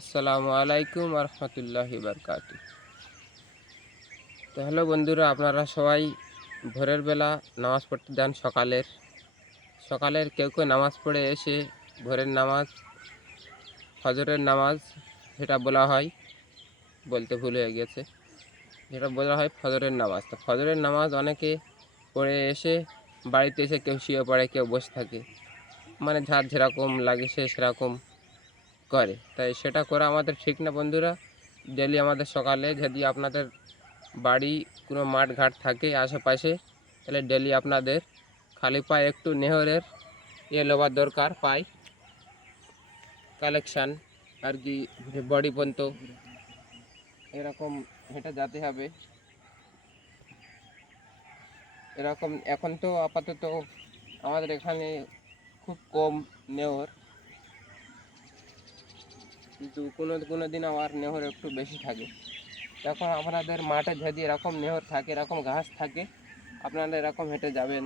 আসসালামু আলাইকুম রহমতুল্লাহি বারকাতু। তো হ্যালো বন্ধুরা, আপনারা সবাই ভোরের বেলা নামাজ পড়তে যান। সকালের কেউ কেউ নামাজ পড়ে এসে ভোরের নামাজ, ফজরের নামাজ যেটা বলা হয়, বলতে ভুল হয়ে গেছে, যেটা বলা হয় ফজরের নামাজ। তো ফজরের নামাজ অনেকে পড়ে এসে বাড়িতে এসে কেউ শুয়ে পড়ে, কেউ বসে থাকে, মানে যার যেরকম লাগে সে সেরকম করে। তাই সেটা করা আমাদের ঠিক না বন্ধুরা। ডেলি আমাদের সকালে যদি আপনাদের বাড়ি কোনো মাঠ ঘাট থাকে আশেপাশে, তাহলে ডেলি আপনাদের খালি পায়ে একটু নেহরের লোবার দরকার, পায় কালেকশান আর কি, বডি পর্যন্ত এরকম হেঁটে যেতে হবে। এরকম এখন তো আপাতত আমাদের এখানে খুব কম নেহর, কিন্তু কোনো দিন আবার নেহর একটু বেশি থাকে। তখন আপনাদের মাঠে যদি এরকম নেহর থাকে, এরকম ঘাস থাকে, আপনারা এরকম হেঁটে যাবেন।